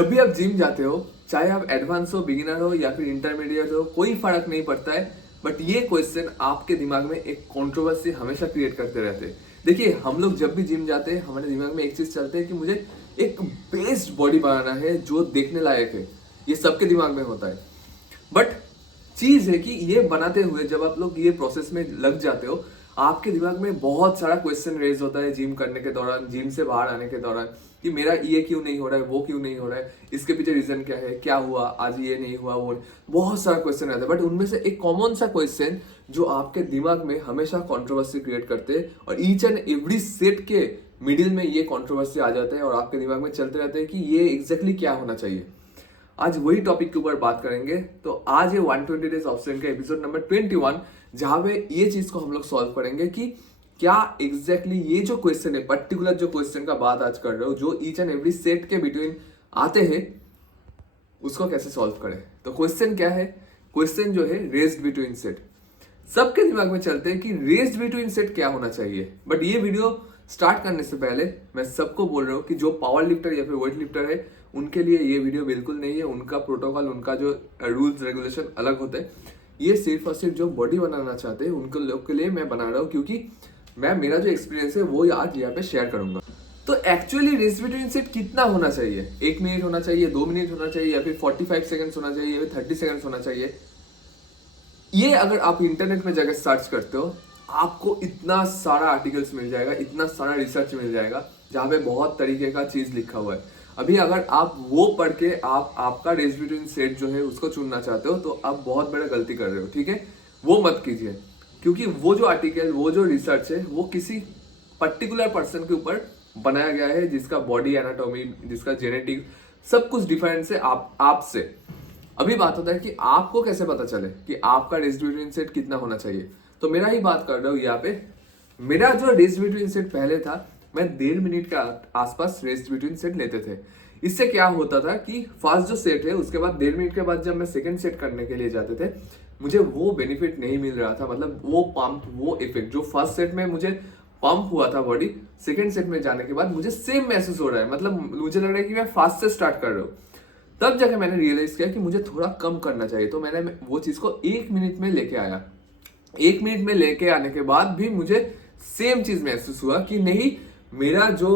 जब भी आप जिम जाते हो, चाहे आप एडवांस हो, बिगिनर हो या फिर इंटरमीडिएट हो, कोई फर्क नहीं पड़ता है। बट ये क्वेश्चन आपके दिमाग में एक कंट्रोवर्सी हमेशा क्रिएट करते रहते हैं। देखिए, हम लोग जब भी जिम जाते हैं हमारे दिमाग में एक चीज चलते है कि मुझे एक बेस्ट बॉडी बनाना है जो देखने लायक है। ये सबके दिमाग में होता है। बट चीज है कि ये बनाते हुए जब आप लोग ये प्रोसेस में लग जाते हो, आपके दिमाग में बहुत सारा क्वेश्चन रेज होता है जिम करने के दौरान, जिम से बाहर आने के दौरान, कि मेरा ये क्यों नहीं हो रहा है, वो क्यों नहीं हो रहा है, इसके पीछे रीजन क्या है, क्या हुआ आज, ये नहीं हुआ, वो नहीं। बहुत सारा क्वेश्चन रहता है। बट उनमें से एक कॉमन सा क्वेश्चन जो आपके दिमाग में हमेशा कंट्रोवर्सी क्रिएट करते हैं, और ईच एंड एवरी सेट के मिडिल में ये कंट्रोवर्सी आ जाता है और आपके दिमाग में चलते रहते हैं कि ये एग्जैक्टली क्या होना चाहिए। आज वही टॉपिक के ऊपर बात करेंगे। तो आज ये 120 डेज ऑफ स्ट्रेंथ का एपिसोड नंबर 21, जहां पे ये चीज को हम लोग सॉल्व करेंगे कि क्या एग्जैक्टली ये जो क्वेश्चन है, पर्टिकुलर जो क्वेश्चन का बात आज कर रहे हो, जो ईच एंड एवरी सेट के बिटवीन आते हैं, उसको कैसे सॉल्व करें। तो क्वेश्चन क्या है? क्वेश्चन जो है रेस्ड बिटवीन सेट। सबके दिमाग में चलते हैं कि रेस्ड बिटवीन सेट क्या होना चाहिए। बट ये वीडियो स्टार्ट करने से पहले मैं सबको बोल रहा हूँ कि जो पावर लिफ्टर या फिर वेट लिफ्टर है, उनके लिए ये वीडियो बिल्कुल नहीं है। उनका प्रोटोकॉल, उनका जो रूल्स रेगुलेशन अलग होते हैं। ये सिर्फ और सिर्फ जो बॉडी बनाना चाहते हैं उनके लोग के लिए मैं बना रहा हूँ, क्योंकि मैं मेरा जो एक्सपीरियंस है वो आज यहाँ पे शेयर करूंगा। तो एक्चुअली रेस्ट बिटवीन सेट कितना होना चाहिए? 1 मिनट होना चाहिए, 2 मिनट होना चाहिए, या फिर 45 सेकंड्स होना चाहिए, या फिर 30 सेकंड्स होना चाहिए? ये अगर आप इंटरनेट में जाकर सर्च करते हो, आपको इतना सारा आर्टिकल्स मिल जाएगा, इतना सारा रिसर्च मिल जाएगा, जहाँ पे बहुत तरीके का चीज लिखा हुआ है। अभी अगर आप वो पढ़ के आप आपका रेस्ट बिटवीन सेट जो है उसको चुनना चाहते हो, तो आप बहुत बड़ा गलती कर रहे हो। ठीक है, वो मत कीजिए, क्योंकि वो जो आर्टिकल, वो जो रिसर्च है, वो किसी पर्टिकुलर पर्सन के ऊपर बनाया गया है, जिसका बॉडी एनाटॉमी, जिसका जेनेटिक, सब कुछ डिफरेंस है आपसे। अभी बात होता है कि आपको कैसे पता चले कि आपका रेस्ट बिटवीन सेट कितना होना चाहिए। तो मेरा ही बात कर रहा हूँ यहाँ पे। मेरा जो रेस्ट बिटवीन सेट पहले था, मैं 1.5 मिनट का आसपास रेस्ट बिटवीन सेट लेते थे। इससे क्या होता था कि फर्स्ट जो सेट है, उसके बाद 1.5 मिनट के बाद जब मैं सेकंड सेट करने के लिए जाते थे, मुझे वो बेनिफिट नहीं मिल रहा था। मतलब वो पंप, वो इफेक्ट जो फर्स्ट सेट में मुझे पंप हुआ था बॉडी, सेकंड सेट में जाने के बाद मुझे सेम महसूस हो रहा है। मतलब मुझे लग रहा है कि मैं फास्ट से स्टार्ट कर रहा हूँ। तब जाके मैंने रियलाइज किया कि मुझे थोड़ा कम करना चाहिए। तो मैंने वो चीज को 1 मिनट में लेके आया। 1 मिनट में लेके आने के बाद भी मुझे सेम चीज महसूस हुआ कि नहीं, मेरा जो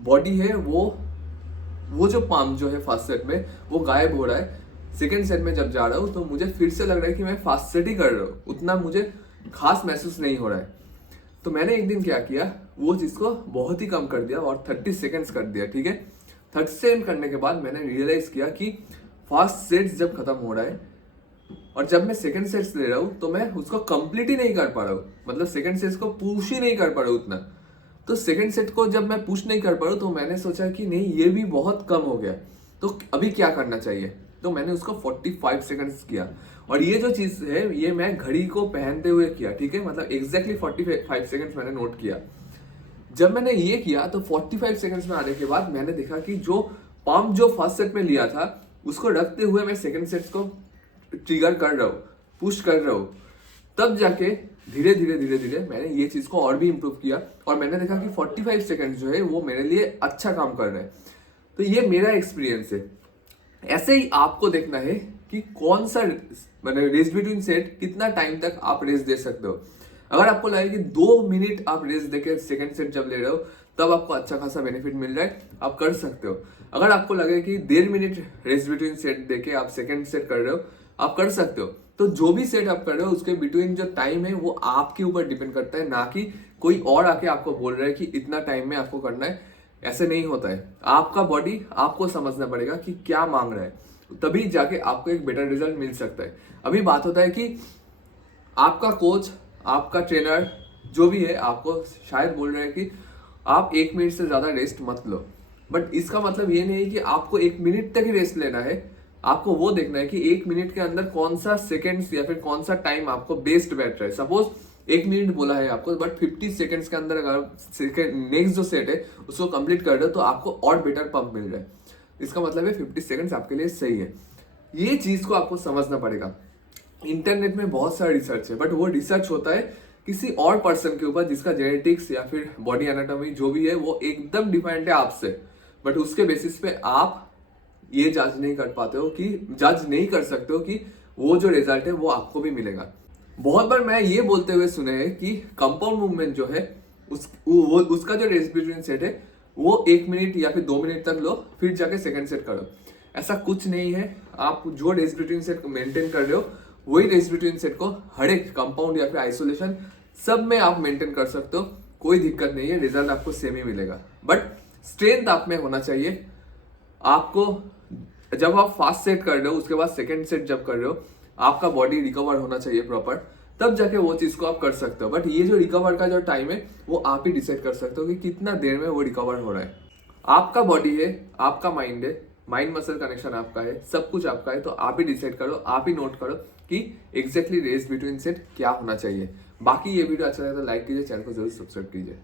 बॉडी है वो जो पाम जो है फर्स्ट सेट में, वो गायब हो रहा है। सेकंड सेट में जब जा रहा हूँ तो मुझे फिर से लग रहा है कि मैं फास्ट सेट ही कर रहा हूँ, उतना मुझे खास महसूस नहीं हो रहा है। तो मैंने एक दिन क्या किया, वो चीज को बहुत ही कम कर दिया और 30 सेकेंड्स कर दिया। ठीक है, 30 सेकेंड करने के बाद मैंने रियलाइज किया कि फर्स्ट सेट्स जब खत्म हो रहा है और जब मैं सेकंड सेट्स ले रहा हूँ, तो मैं उसको कंप्लीट ही नहीं कर पा रहा हूँ। मतलब सेकंड सेट्स को पुश ही नहीं कर पा रहा हूँ उतना। तो सेकंड सेट को जब मैं पुश नहीं कर पा रहा हूँ, तो मैंने सोचा कि नहीं, ये भी बहुत कम हो गया। तो अभी क्या करना चाहिए? तो मैंने उसको 45 सेकंड्स किया। और ये जो चीज है, ये मैं घड़ी को पहनते हुए किया। ठीक है, मतलब एग्जैक्टली 45 सेकंड्स मैंने नोट किया। जब मैंने ये किया तो 45 सेकंड्स में आने के बाद मैंने देखा कि जो पंप जो फर्स्ट सेट में लिया था, उसको रखते हुए मैं सेकंड सेट को ट्रिगर कर रहा हूँ, पुश कर रहा हूँ। तब जाके धीरे धीरे धीरे धीरे मैंने ये चीज को और भी इंप्रूव किया, और मैंने देखा कि 45 सेकंड जो है वो मेरे लिए अच्छा काम कर रहा है। तो ये मेरा एक्सपीरियंस है। ऐसे ही आपको देखना है कि कौन सा मतलब रेस्ट बिटवीन सेट, कितना टाइम तक आप रेस्ट दे सकते हो। अगर आपको लगे कि 2 मिनट आप रेस्ट देके सेकंड सेट जब ले रहे हो, तब आपको अच्छा खासा बेनिफिट मिल रहा है, आप कर सकते हो। अगर आपको लगे कि 1.5 मिनट रेस्ट बिटवीन सेट देके आप सेकंड सेट कर रहे हो, आप कर सकते हो। तो जो भी सेट आप कर रहे हो, उसके बिटवीन जो टाइम है वो आपके ऊपर डिपेंड करता है, ना कि कोई और आके आपको बोल रहा है कि इतना टाइम में आपको करना है। ऐसे नहीं होता है। आपका बॉडी आपको समझना पड़ेगा कि क्या मांग रहा है, तभी जाके आपको एक बेटर रिजल्ट मिल सकता है। अभी बात होता है कि आपका कोच, आपका ट्रेनर, जो भी है, आपको शायद बोल रहे हैं कि आप 1 मिनट से ज्यादा रेस्ट मत लो। बट इसका मतलब ये नहीं है कि आपको 1 मिनट तक ही रेस्ट लेना है। आपको वो देखना है कि 1 मिनट के अंदर कौन सा सेकेंड्स या फिर कौन सा टाइम आपको बेस्ट बैठ रहा है। सपोज 1 मिनट बोला है आपको, बट 50 सेकेंड्स के अंदर अगर नेक्स्ट जो सेट है उसको कंप्लीट कर रहे हो, तो आपको और बेटर पंप मिल रहा है। इसका मतलब है 50 सेकेंड्स आपके लिए सही है। ये चीज को आपको समझना पड़ेगा। इंटरनेट में बहुत सारा रिसर्च है, बट वो रिसर्च होता है किसी और पर्सन के ऊपर, जिसका जेनेटिक्स या फिर बॉडी एनाटॉमी जो भी है वो एकदम डिफरेंट है आपसे। बट उसके बेसिस पे आप ये जज नहीं कर पाते हो कि जज नहीं कर सकते हो कि वो जो रिजल्ट है वो आपको भी मिलेगा। बहुत बार मैं ये बोलते हुए सुने हैं कि कंपाउंड मूवमेंट जो है उसका जो रेस बिटवीन सेट है वो 1 मिनट या फिर 2 मिनट तक लो, फिर जाके सेकंड सेट करो। ऐसा कुछ नहीं है। आप जो रेस बिटवीन सेट मेंटेन कर रहे हो वही रेस बिटवीन सेट को हर एक कंपाउंड या फिर आइसोलेशन सब में आप मेंटेन कर सकते हो, कोई दिक्कत नहीं है, रिजल्ट आपको सेम ही मिलेगा। बट स्ट्रेंथ आप में होना चाहिए। आपको जब आप फास्ट सेट कर रहे हो उसके बाद सेकंड सेट जब कर रहे हो आपका बॉडी रिकवर होना चाहिए प्रॉपर, तब जाके वो चीज को आप कर सकते हो। बट ये जो रिकवर का जो टाइम है वो आप ही डिसाइड कर सकते हो कि कितना देर में वो रिकवर हो रहा है। आपका बॉडी है, आपका माइंड है, माइंड मसल कनेक्शन आपका है, सब कुछ आपका है। तो आप ही डिसाइड करो, आप ही नोट करो कि एग्जैक्टली रेस बिटवीन सेट क्या होना चाहिए। बाकी ये वीडियो अच्छा लगे तो लाइक कीजिए, चैनल को जरूर सब्सक्राइब कीजिए।